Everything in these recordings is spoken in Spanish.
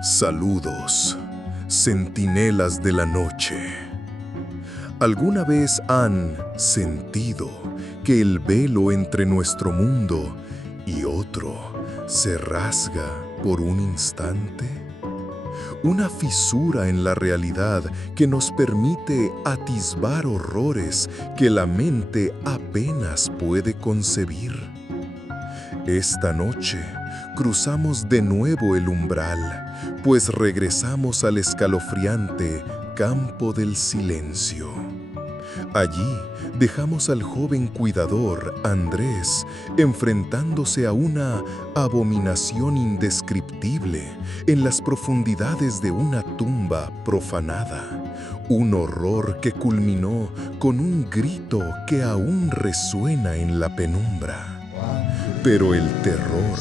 Saludos, centinelas de la noche. ¿Alguna vez han sentido que el velo entre nuestro mundo y otro se rasga por un instante? Una fisura en la realidad que nos permite atisbar horrores que la mente apenas puede concebir. Esta noche cruzamos de nuevo el umbral, pues regresamos al escalofriante campo del silencio. Allí dejamos al joven cuidador, Andrés, enfrentándose a una abominación indescriptible en las profundidades de una tumba profanada. Un horror que culminó con un grito que aún resuena en la penumbra. Pero el terror,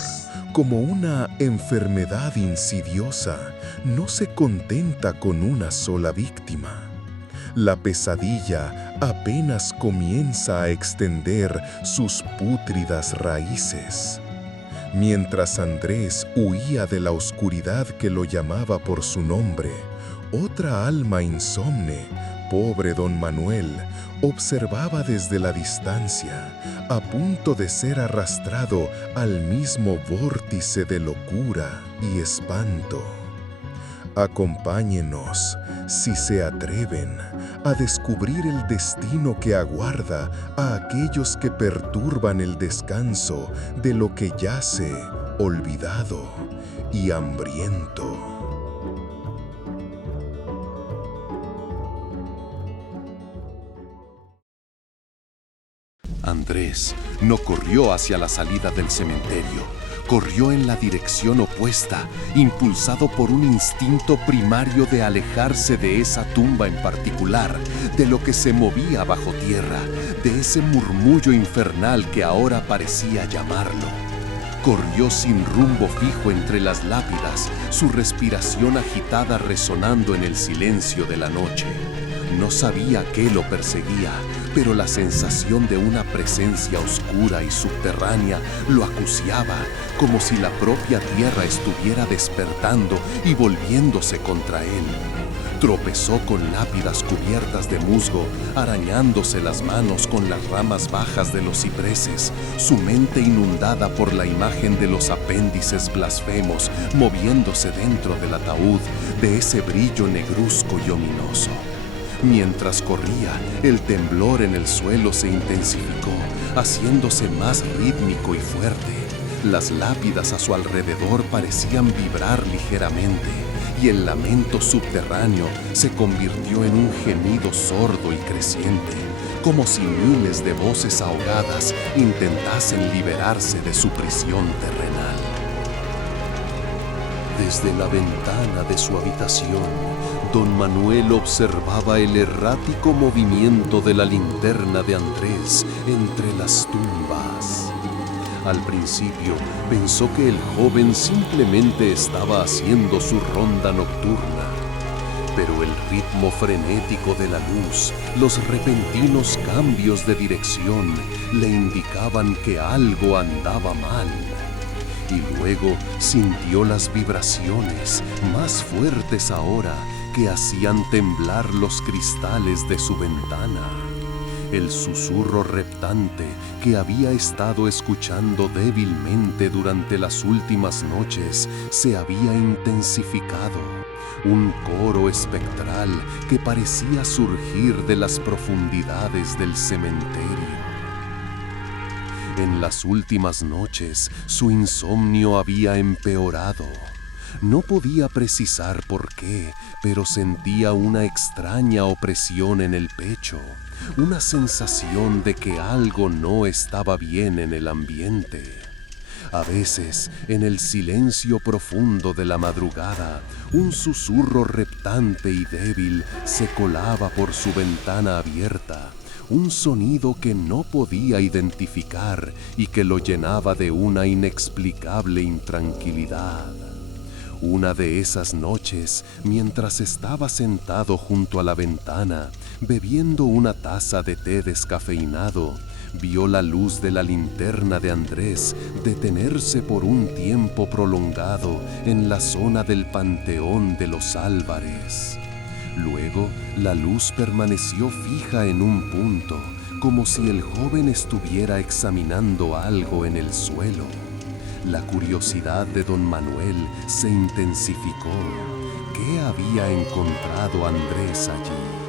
como una enfermedad insidiosa, no se contenta con una sola víctima. La pesadilla apenas comienza a extender sus pútridas raíces. Mientras Andrés huía de la oscuridad que lo llamaba por su nombre, otra alma insomne, pobre don Manuel, observaba desde la distancia, a punto de ser arrastrado al mismo vórtice de locura y espanto. Acompáñenos, si se atreven, a descubrir el destino que aguarda a aquellos que perturban el descanso de lo que yace olvidado y hambriento. Andrés no corrió hacia la salida del cementerio, corrió en la dirección opuesta, impulsado por un instinto primario de alejarse de esa tumba en particular, de lo que se movía bajo tierra, de ese murmullo infernal que ahora parecía llamarlo. Corrió sin rumbo fijo entre las lápidas, su respiración agitada resonando en el silencio de la noche. No sabía qué lo perseguía, pero la sensación de una presencia oscura y subterránea lo acuciaba, como si la propia tierra estuviera despertando y volviéndose contra él. Tropezó con lápidas cubiertas de musgo, arañándose las manos con las ramas bajas de los cipreses, su mente inundada por la imagen de los apéndices blasfemos moviéndose dentro del ataúd, de ese brillo negruzco y ominoso. Mientras corría, el temblor en el suelo se intensificó, haciéndose más rítmico y fuerte. Las lápidas a su alrededor parecían vibrar ligeramente, y el lamento subterráneo se convirtió en un gemido sordo y creciente, como si miles de voces ahogadas intentasen liberarse de su prisión terrenal. Desde la ventana de su habitación, don Manuel observaba el errático movimiento de la linterna de Andrés entre las tumbas. Al principio pensó que el joven simplemente estaba haciendo su ronda nocturna, pero el ritmo frenético de la luz, los repentinos cambios de dirección, le indicaban que algo andaba mal. Y luego sintió las vibraciones, más fuertes ahora, que hacían temblar los cristales de su ventana. El susurro reptante que había estado escuchando débilmente durante las últimas noches se había intensificado. Un coro espectral que parecía surgir de las profundidades del cementerio. En las últimas noches, su insomnio había empeorado. No podía precisar por qué, pero sentía una extraña opresión en el pecho, una sensación de que algo no estaba bien en el ambiente. A veces, en el silencio profundo de la madrugada, un susurro reptante y débil se colaba por su ventana abierta, un sonido que no podía identificar y que lo llenaba de una inexplicable intranquilidad. Una de esas noches, mientras estaba sentado junto a la ventana, bebiendo una taza de té descafeinado, vio la luz de la linterna de Andrés detenerse por un tiempo prolongado en la zona del Panteón de los Álvarez. Luego, la luz permaneció fija en un punto, como si el joven estuviera examinando algo en el suelo. La curiosidad de don Manuel se intensificó. ¿Qué había encontrado Andrés allí?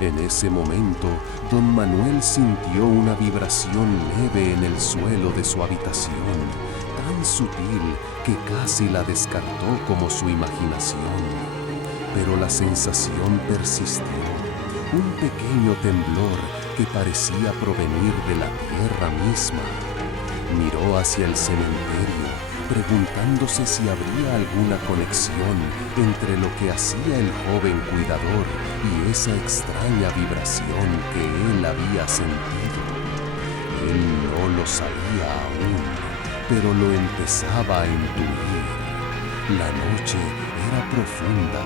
En ese momento, don Manuel sintió una vibración leve en el suelo de su habitación, tan sutil que casi la descartó como su imaginación. Pero la sensación persistió, un pequeño temblor que parecía provenir de la tierra misma. Miró hacia el cementerio, preguntándose si habría alguna conexión entre lo que hacía el joven cuidador y esa extraña vibración que él había sentido. Él no lo sabía aún, pero lo empezaba a intuir. La noche era profunda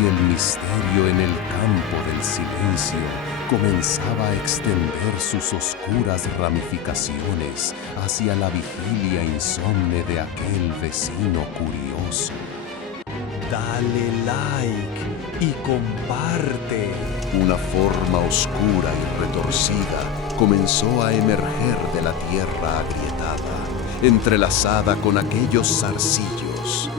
y el misterio en el campo del silencio comenzaba a extender sus oscuras ramificaciones hacia la vigilia insomne de aquel vecino curioso. Dale like y comparte. Una forma oscura y retorcida comenzó a emerger de la tierra agrietada, entrelazada con aquellos zarcillos.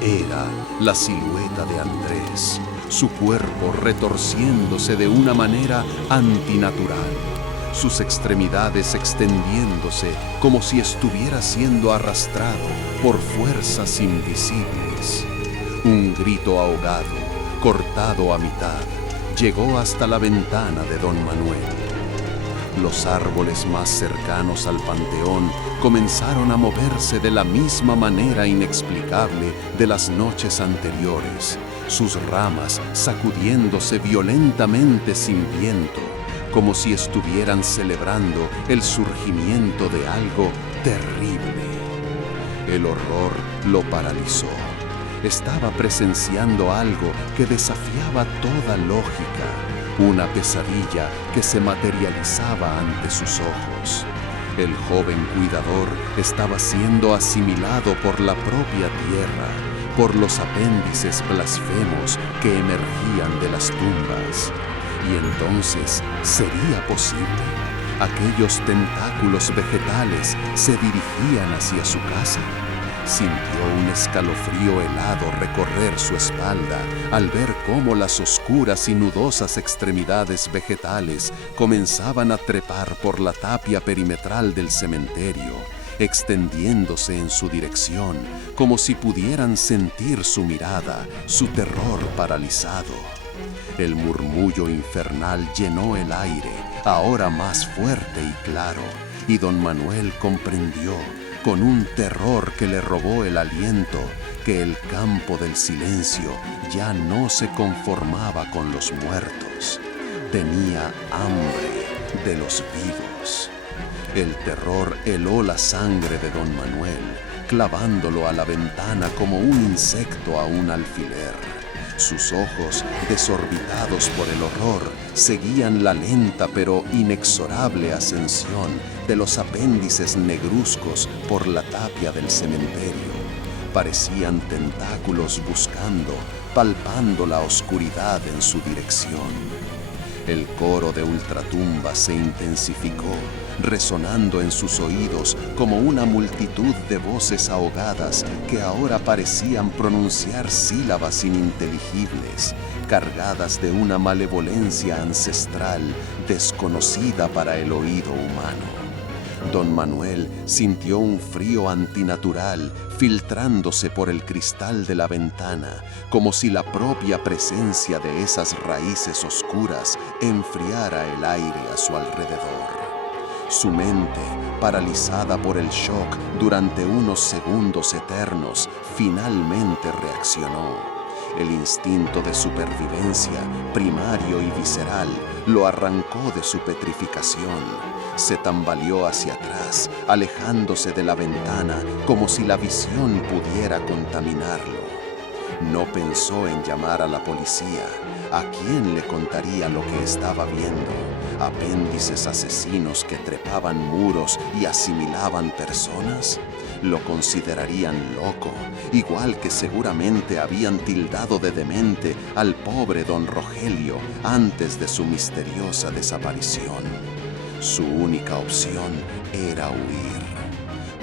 Era la silueta de Andrés, su cuerpo retorciéndose de una manera antinatural, sus extremidades extendiéndose como si estuviera siendo arrastrado por fuerzas invisibles. Un grito ahogado, cortado a mitad, llegó hasta la ventana de don Manuel. Los árboles más cercanos al panteón comenzaron a moverse de la misma manera inexplicable de las noches anteriores, sus ramas sacudiéndose violentamente sin viento, como si estuvieran celebrando el surgimiento de algo terrible. El horror lo paralizó. Estaba presenciando algo que desafiaba toda lógica, una pesadilla que se materializaba ante sus ojos. El joven cuidador estaba siendo asimilado por la propia tierra, por los apéndices blasfemos que emergían de las tumbas. Y entonces, ¿sería posible? ¿Aquellos tentáculos vegetales se dirigían hacia su casa? Sintió un escalofrío helado recorrer su espalda al ver cómo las oscuras y nudosas extremidades vegetales comenzaban a trepar por la tapia perimetral del cementerio, extendiéndose en su dirección, como si pudieran sentir su mirada, su terror paralizado. El murmullo infernal llenó el aire, ahora más fuerte y claro, y don Manuel comprendió, con un terror que le robó el aliento, que el campo del silencio ya no se conformaba con los muertos. Tenía hambre de los vivos. El terror heló la sangre de don Manuel, clavándolo a la ventana como un insecto a un alfiler. Sus ojos, desorbitados por el horror, seguían la lenta pero inexorable ascensión de los apéndices negruzcos por la tapia del cementerio. Parecían tentáculos buscando, palpando la oscuridad en su dirección. El coro de ultratumba se intensificó, resonando en sus oídos como una multitud de voces ahogadas que ahora parecían pronunciar sílabas ininteligibles, cargadas de una malevolencia ancestral desconocida para el oído humano. Don Manuel sintió un frío antinatural filtrándose por el cristal de la ventana, como si la propia presencia de esas raíces oscuras enfriara el aire a su alrededor. Su mente, paralizada por el shock durante unos segundos eternos, finalmente reaccionó. El instinto de supervivencia, primario y visceral, lo arrancó de su petrificación. Se tambaleó hacia atrás, alejándose de la ventana como si la visión pudiera contaminarlo. No pensó en llamar a la policía. ¿A quién le contaría lo que estaba viendo? ¿Apéndices asesinos que trepaban muros y asimilaban personas? Lo considerarían loco, igual que seguramente habían tildado de demente al pobre don Rogelio antes de su misteriosa desaparición. Su única opción era huir.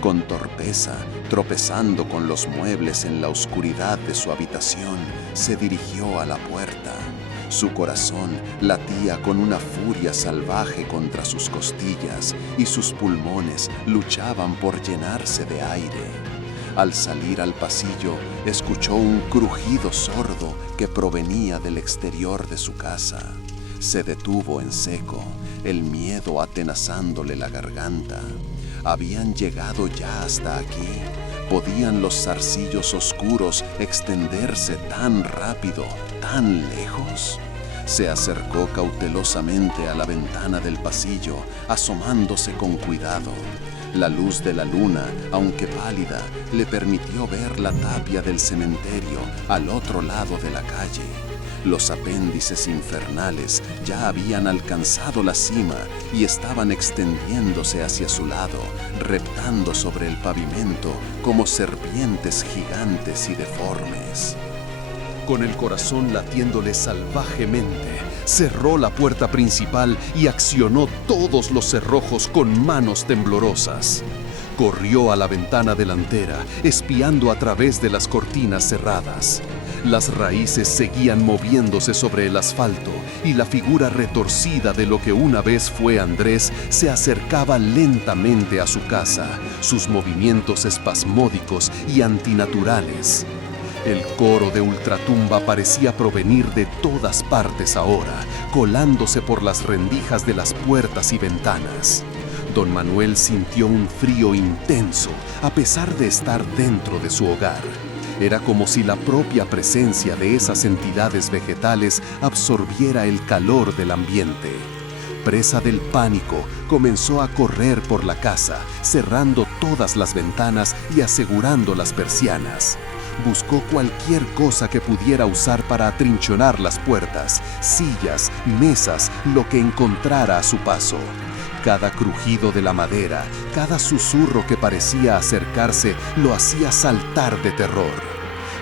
Con torpeza, tropezando con los muebles en la oscuridad de su habitación, se dirigió a la puerta. Su corazón latía con una furia salvaje contra sus costillas y sus pulmones luchaban por llenarse de aire. Al salir al pasillo, escuchó un crujido sordo que provenía del exterior de su casa. Se detuvo en seco, el miedo atenazándole la garganta. ¿Habían llegado ya hasta aquí? ¿Podían los zarcillos oscuros extenderse tan rápido, tan lejos? Se acercó cautelosamente a la ventana del pasillo, asomándose con cuidado. La luz de la luna, aunque pálida, le permitió ver la tapia del cementerio al otro lado de la calle. Los apéndices infernales ya habían alcanzado la cima y estaban extendiéndose hacia su lado, reptando sobre el pavimento como serpientes gigantes y deformes. Con el corazón latiéndole salvajemente, cerró la puerta principal y accionó todos los cerrojos con manos temblorosas. Corrió a la ventana delantera, espiando a través de las cortinas cerradas. Las raíces seguían moviéndose sobre el asfalto y la figura retorcida de lo que una vez fue Andrés se acercaba lentamente a su casa, sus movimientos espasmódicos y antinaturales. El coro de ultratumba parecía provenir de todas partes ahora, colándose por las rendijas de las puertas y ventanas. Don Manuel sintió un frío intenso, a pesar de estar dentro de su hogar. Era como si la propia presencia de esas entidades vegetales absorbiera el calor del ambiente. Presa del pánico, comenzó a correr por la casa, cerrando todas las ventanas y asegurando las persianas. Buscó cualquier cosa que pudiera usar para atrinchonar las puertas, sillas, mesas, lo que encontrara a su paso. Cada crujido de la madera, cada susurro que parecía acercarse, lo hacía saltar de terror.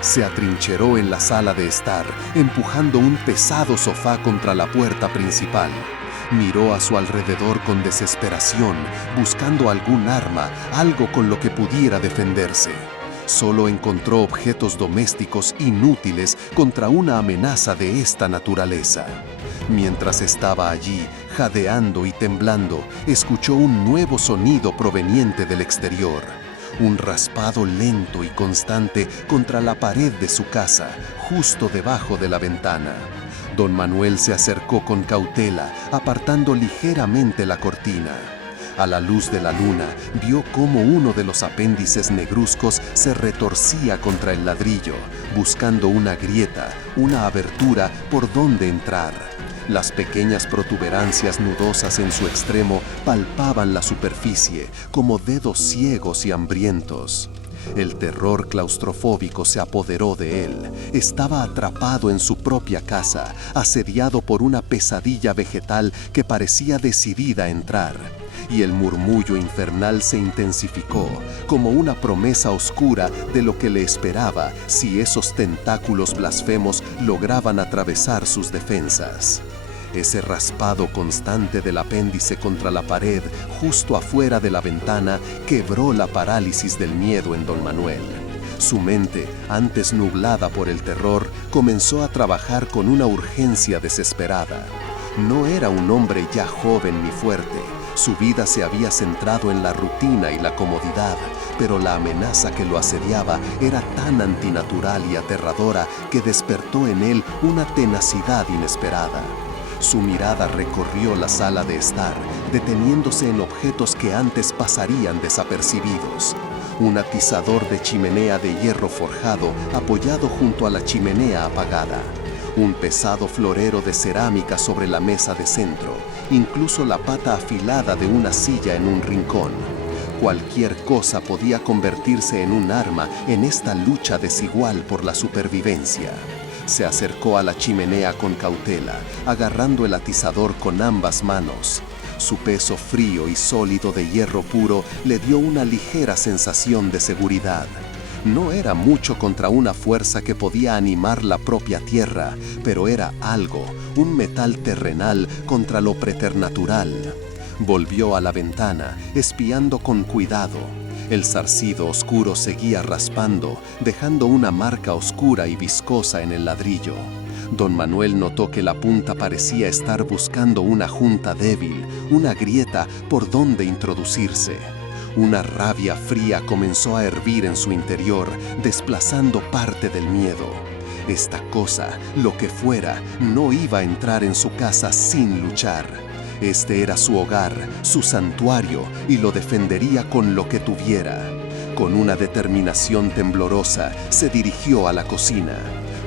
Se atrincheró en la sala de estar, empujando un pesado sofá contra la puerta principal. Miró a su alrededor con desesperación, buscando algún arma, algo con lo que pudiera defenderse. Solo encontró objetos domésticos inútiles contra una amenaza de esta naturaleza. Mientras estaba allí, jadeando y temblando, escuchó un nuevo sonido proveniente del exterior. Un raspado lento y constante contra la pared de su casa, justo debajo de la ventana. Don Manuel se acercó con cautela, apartando ligeramente la cortina. A la luz de la luna, vio cómo uno de los apéndices negruzcos se retorcía contra el ladrillo, buscando una grieta, una abertura por donde entrar. Las pequeñas protuberancias nudosas en su extremo palpaban la superficie como dedos ciegos y hambrientos. El terror claustrofóbico se apoderó de él. Estaba atrapado en su propia casa, asediado por una pesadilla vegetal que parecía decidida a entrar. Y el murmullo infernal se intensificó, como una promesa oscura de lo que le esperaba si esos tentáculos blasfemos lograban atravesar sus defensas. Ese raspado constante del apéndice contra la pared, justo afuera de la ventana, quebró la parálisis del miedo en don Manuel. Su mente, antes nublada por el terror, comenzó a trabajar con una urgencia desesperada. No era un hombre ya joven ni fuerte. Su vida se había centrado en la rutina y la comodidad, pero la amenaza que lo asediaba era tan antinatural y aterradora que despertó en él una tenacidad inesperada. Su mirada recorrió la sala de estar, deteniéndose en objetos que antes pasarían desapercibidos. Un atizador de chimenea de hierro forjado apoyado junto a la chimenea apagada. Un pesado florero de cerámica sobre la mesa de centro, incluso la pata afilada de una silla en un rincón. Cualquier cosa podía convertirse en un arma en esta lucha desigual por la supervivencia. Se acercó a la chimenea con cautela, agarrando el atizador con ambas manos. Su peso frío y sólido de hierro puro le dio una ligera sensación de seguridad. No era mucho contra una fuerza que podía animar la propia tierra, pero era algo, un metal terrenal contra lo preternatural. Volvió a la ventana, espiando con cuidado. El zarcido oscuro seguía raspando, dejando una marca oscura y viscosa en el ladrillo. Don Manuel notó que la punta parecía estar buscando una junta débil, una grieta por donde introducirse. Una rabia fría comenzó a hervir en su interior, desplazando parte del miedo. Esta cosa, lo que fuera, no iba a entrar en su casa sin luchar. Este era su hogar, su santuario, y lo defendería con lo que tuviera. Con una determinación temblorosa, se dirigió a la cocina.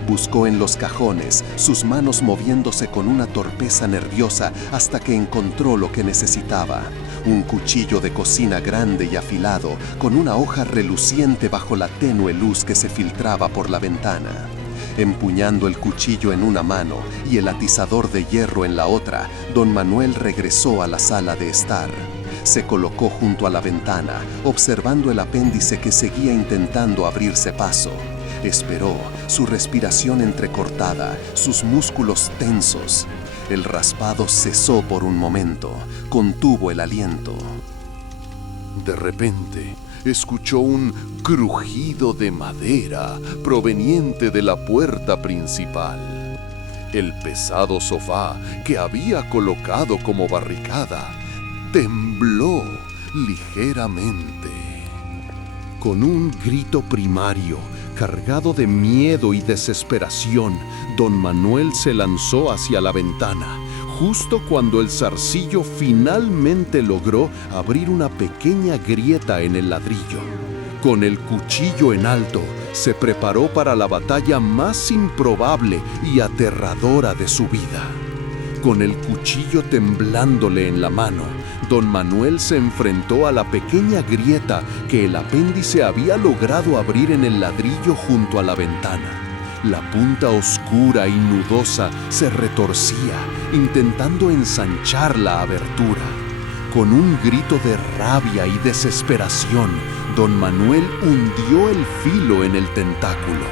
Buscó en los cajones, sus manos moviéndose con una torpeza nerviosa hasta que encontró lo que necesitaba. Un cuchillo de cocina grande y afilado, con una hoja reluciente bajo la tenue luz que se filtraba por la ventana. Empuñando el cuchillo en una mano y el atizador de hierro en la otra, don Manuel regresó a la sala de estar. Se colocó junto a la ventana, observando el apéndice que seguía intentando abrirse paso. Esperó, su respiración entrecortada, sus músculos tensos. El raspado cesó por un momento, contuvo el aliento. De repente, escuchó un crujido de madera proveniente de la puerta principal. El pesado sofá que había colocado como barricada tembló ligeramente. Con un grito primario, cargado de miedo y desesperación, don Manuel se lanzó hacia la ventana, justo cuando el zarcillo finalmente logró abrir una pequeña grieta en el ladrillo. Con el cuchillo en alto, se preparó para la batalla más improbable y aterradora de su vida. Con el cuchillo temblándole en la mano, don Manuel se enfrentó a la pequeña grieta que el apéndice había logrado abrir en el ladrillo junto a la ventana. La punta oscura y nudosa se retorcía, intentando ensanchar la abertura. Con un grito de rabia y desesperación, don Manuel hundió el filo en el tentáculo.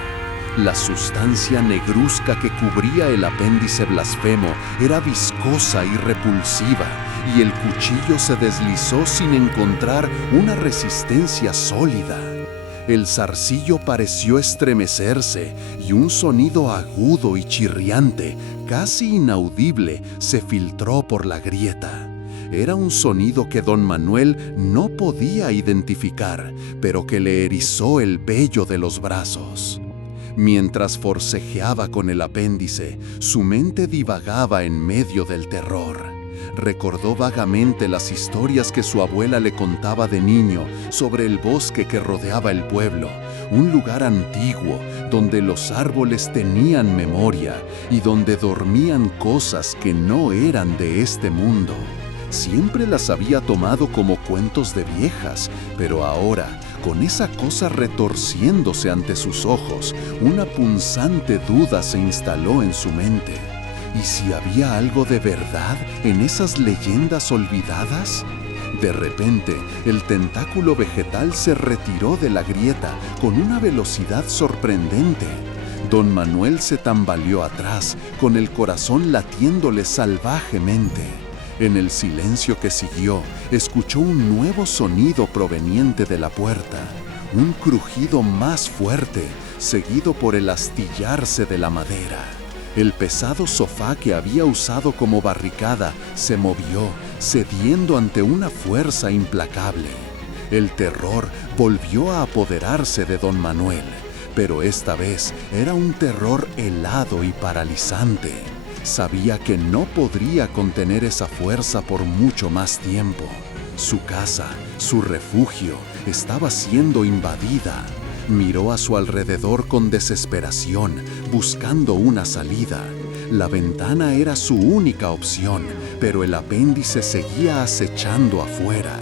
La sustancia negruzca que cubría el apéndice blasfemo era viscosa y repulsiva, y el cuchillo se deslizó sin encontrar una resistencia sólida. El zarcillo pareció estremecerse y un sonido agudo y chirriante, casi inaudible, se filtró por la grieta. Era un sonido que don Manuel no podía identificar, pero que le erizó el vello de los brazos. Mientras forcejeaba con el apéndice, su mente divagaba en medio del terror. Recordó vagamente las historias que su abuela le contaba de niño sobre el bosque que rodeaba el pueblo, un lugar antiguo donde los árboles tenían memoria y donde dormían cosas que no eran de este mundo. Siempre las había tomado como cuentos de viejas, pero ahora, con esa cosa retorciéndose ante sus ojos, una punzante duda se instaló en su mente. ¿Y si había algo de verdad en esas leyendas olvidadas? De repente, el tentáculo vegetal se retiró de la grieta con una velocidad sorprendente. Don Manuel se tambaleó atrás, con el corazón latiéndole salvajemente. En el silencio que siguió, escuchó un nuevo sonido proveniente de la puerta, un crujido más fuerte, seguido por el astillarse de la madera. El pesado sofá que había usado como barricada se movió, cediendo ante una fuerza implacable. El terror volvió a apoderarse de don Manuel, pero esta vez era un terror helado y paralizante. Sabía que no podría contener esa fuerza por mucho más tiempo. Su casa, su refugio, estaba siendo invadida. Miró a su alrededor con desesperación, buscando una salida. La ventana era su única opción, pero el apéndice seguía acechando afuera.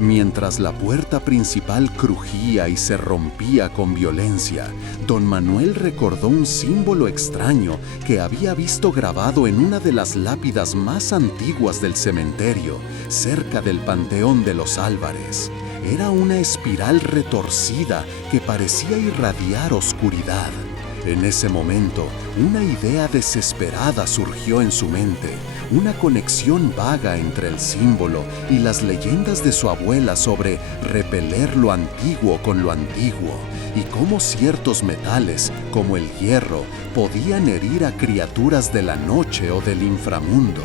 Mientras la puerta principal crujía y se rompía con violencia, don Manuel recordó un símbolo extraño que había visto grabado en una de las lápidas más antiguas del cementerio, cerca del Panteón de los Álvarez. Era una espiral retorcida que parecía irradiar oscuridad. En ese momento, una idea desesperada surgió en su mente, una conexión vaga entre el símbolo y las leyendas de su abuela sobre repeler lo antiguo con lo antiguo, y cómo ciertos metales, como el hierro, podían herir a criaturas de la noche o del inframundo.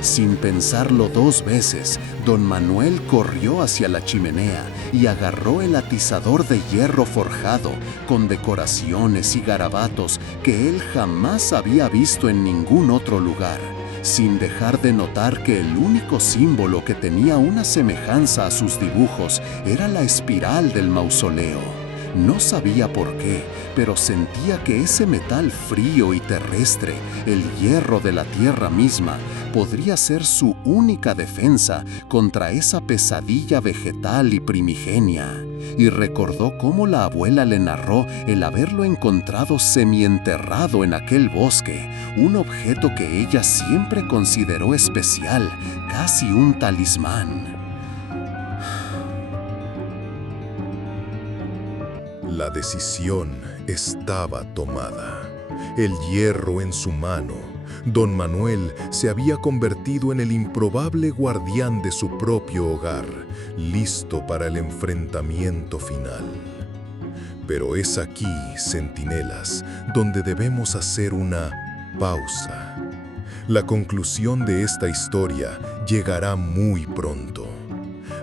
Sin pensarlo dos veces, don Manuel corrió hacia la chimenea y agarró el atizador de hierro forjado, con decoraciones y garabatos que él jamás había visto en ningún otro lugar, sin dejar de notar que el único símbolo que tenía una semejanza a sus dibujos era la espiral del mausoleo. No sabía por qué, pero sentía que ese metal frío y terrestre, el hierro de la tierra misma, podría ser su única defensa contra esa pesadilla vegetal y primigenia. Y recordó cómo la abuela le narró el haberlo encontrado semienterrado en aquel bosque, un objeto que ella siempre consideró especial, casi un talismán. La decisión estaba tomada. El hierro en su mano, don Manuel se había convertido en el improbable guardián de su propio hogar, listo para el enfrentamiento final. Pero es aquí, centinelas, donde debemos hacer una pausa. La conclusión de esta historia llegará muy pronto.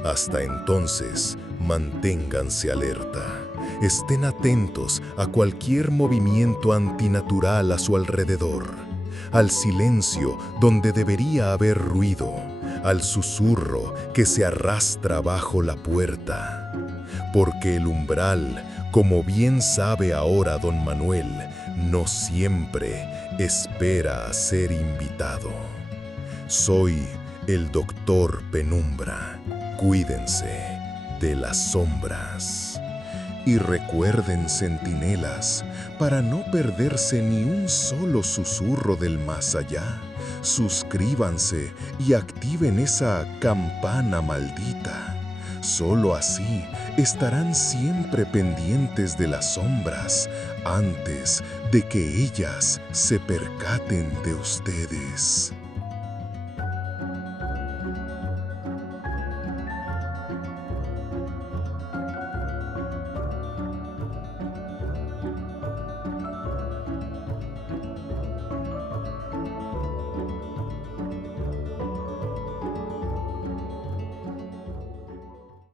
Hasta entonces, manténganse alerta. Estén atentos a cualquier movimiento antinatural a su alrededor, al silencio donde debería haber ruido, al susurro que se arrastra bajo la puerta. Porque el umbral, como bien sabe ahora don Manuel, no siempre espera a ser invitado. Soy el Doctor Penumbra. Cuídense de las sombras. Y recuerden, centinelas, para no perderse ni un solo susurro del más allá, suscríbanse y activen esa campana maldita. Solo así estarán siempre pendientes de las sombras antes de que ellas se percaten de ustedes.